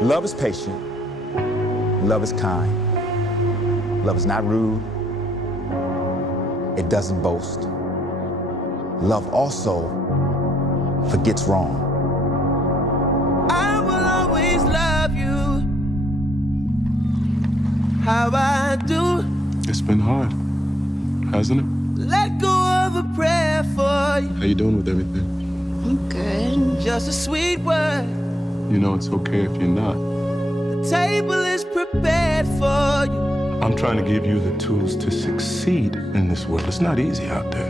Love is patient. Love is kind. Love is not rude. It doesn't boast. Love also forgets wrong. I will always love you how I do. It's been hard, hasn't it? Let go of a prayer for you. How you doing with everything? I'm good. Just a sweet word. You know it's okay if you're not. The table is prepared for you. I'm trying to give you the tools to succeed in this world. It's not easy out there.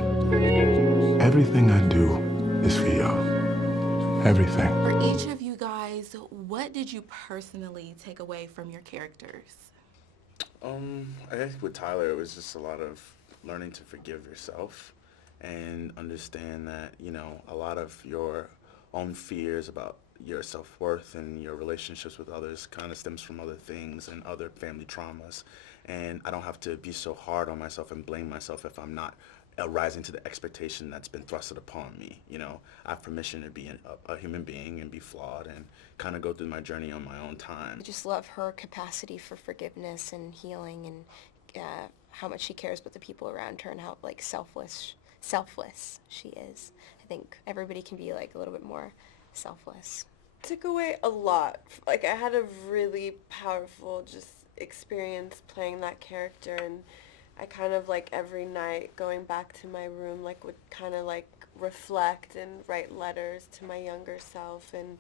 Everything I do is for y'all. Everything. For each of you guys, what did you personally take away from your characters? I think with Tyler, it was just a lot of learning to forgive yourself and understand that, you know, a lot of your own fears about your self-worth and your relationships with others kind of stems from other things and other family traumas. And I don't have to be so hard on myself and blame myself if I'm not rising to the expectation that's been thrusted upon me. You know, I have permission to be a human being and be flawed and kind of go through my journey on my own time. I just love her capacity for forgiveness and healing, and how much she cares about the people around her and how like selfless she is. I think everybody can be like a little bit more selfless. Took away a lot. Like, I had a really powerful just experience playing that character, and I kind of like every night going back to my room like would kind of like reflect and write letters to my younger self, and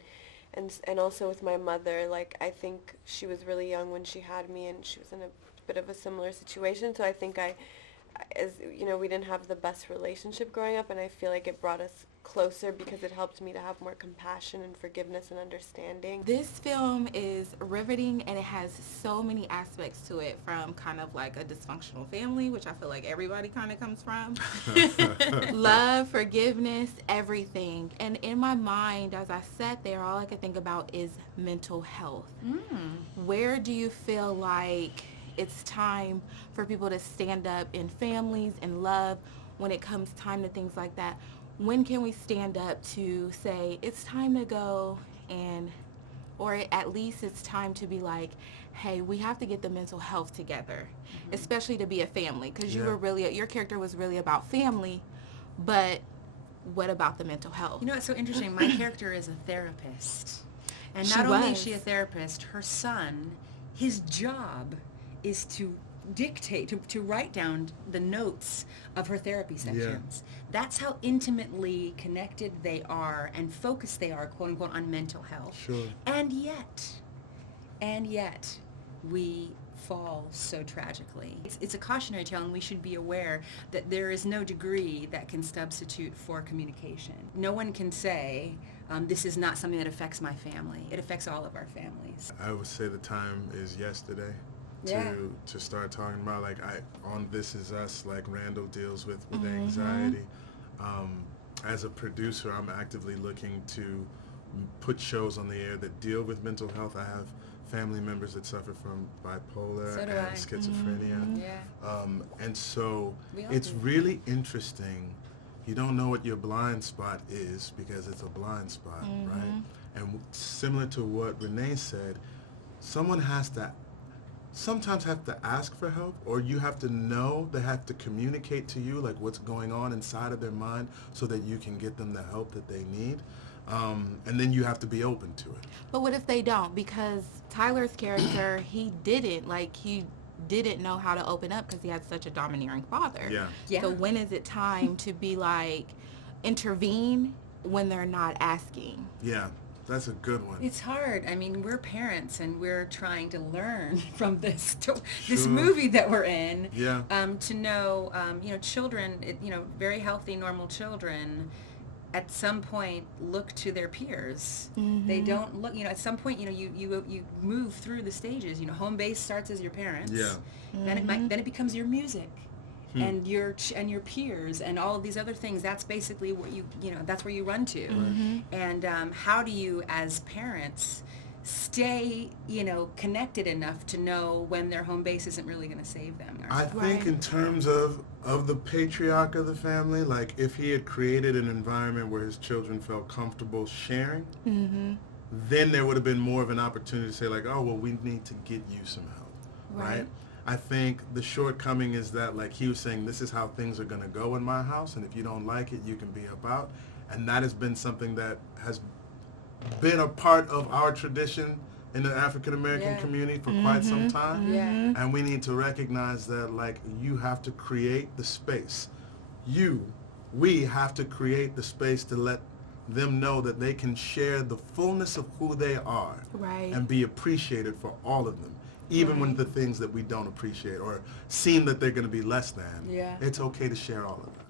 also with my mother. Like, I think she was really young when she had me, and she was in a bit of a similar situation, so I think as you know, we didn't have the best relationship growing up, and I feel like it brought us closer because it helped me to have more compassion and forgiveness and understanding. This film is riveting, and it has so many aspects to it, from kind of like a dysfunctional family, which I feel like everybody kind of comes from, love, forgiveness, everything. And in my mind, as I sat there, all I could think about is mental health. Where do you feel like it's time for people to stand up in families and love when it comes time to things like that? When can we stand up to say it's time to go, or at least it's time to be like, hey, we have to get the mental health together, especially to be a family, because your character was really about family, but what about the mental health? You know, it's so interesting. My character is a therapist, and not only is she a therapist, her son, his job is to dictate, to write down the notes of her therapy sessions. That's how intimately connected they are and focused they are, quote unquote, on mental health. Sure. And yet, we fall so tragically. It's a cautionary tale, and we should be aware that there is no degree that can substitute for communication. No one can say, this is not something that affects my family. It affects all of our families. I would say the time is yesterday. To start talking about, like, on This Is Us, like Randall deals with anxiety. As a producer, I'm actively looking to put shows on the air that deal with mental health. I have family members that suffer from bipolar and schizophrenia. And so it's really interesting. You don't know what your blind spot is because it's a blind spot, right? And similar to what Renee said, someone sometimes have to ask for help, or you have to know, they have to communicate to you like what's going on inside of their mind so that you can get them the help that they need. And then you have to be open to it. But what if they don't? Because Tyler's character, he didn't know how to open up because he had such a domineering father. So when is it time to be like, intervene when they're not asking? That's a good one. It's hard. I mean, we're parents, and we're trying to learn from this movie that we're in. To know, you know, children, very healthy, normal children, at some point look to their peers. They don't look. You know, at some point, you know, you move through the stages. You know, home base starts as your parents. Then it becomes your music. And your peers and all of these other things. That's basically what that's where you run to. And how do you, as parents, stay connected enough to know when their home base isn't really going to save them? I think in terms of the patriarch of the family, like if he had created an environment where his children felt comfortable sharing, then there would have been more of an opportunity to say like, oh, well, we need to get you some help, right? I think the shortcoming is that, like he was saying, this is how things are going to go in my house, and if you don't like it, you can be about. And that has been something that has been a part of our tradition in the African American community for quite some time. And we need to recognize that, like, you have to create the space. We have to create the space to let them know that they can share the fullness of who they are and be appreciated for all of them. Even when the things that we don't appreciate or seem that they're going to be less than, it's okay to share all of them.